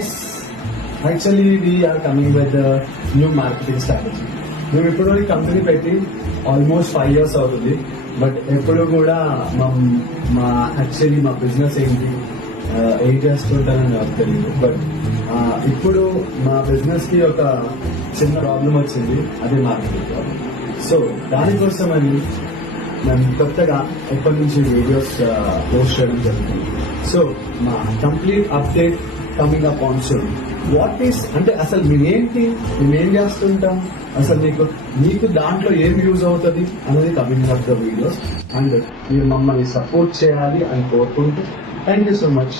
guys, actually we are coming with a new marketing strategy. మేము ఇప్పుడు ఈ కంపెనీ పెట్టి ఆల్మోస్ట్ 5 years అవుతుంది. బట్ ఎప్పుడు కూడా మా యాక్చువల్లీ మా బిజినెస్ ఏంటి, ఏం చేస్తుంటానని నాకు తెలియదు. బట్ ఇప్పుడు మా బిజినెస్ కి ఒక చిన్న ప్రాబ్లం వచ్చింది, అదే మార్కెటింగ్ ప్రాబ్లం. సో దానికోసమని మేము కొత్తగా ఎప్పటి నుంచి వీడియోస్ పోస్ట్ చేయడం జరుగుతుంది. సో మా complete update coming up on soon. What is అంటే అసలు మేమేంటి, మేమేం చేస్తుంటాం, అసలు మీకు దాంట్లో ఏం యూజ్ అవుతుంది అనేది coming up the videos. And మీరు మమ్మల్ని సపోర్ట్ చేయాలి అని కోరుకుంటూ థ్యాంక్ యూ సో మచ్.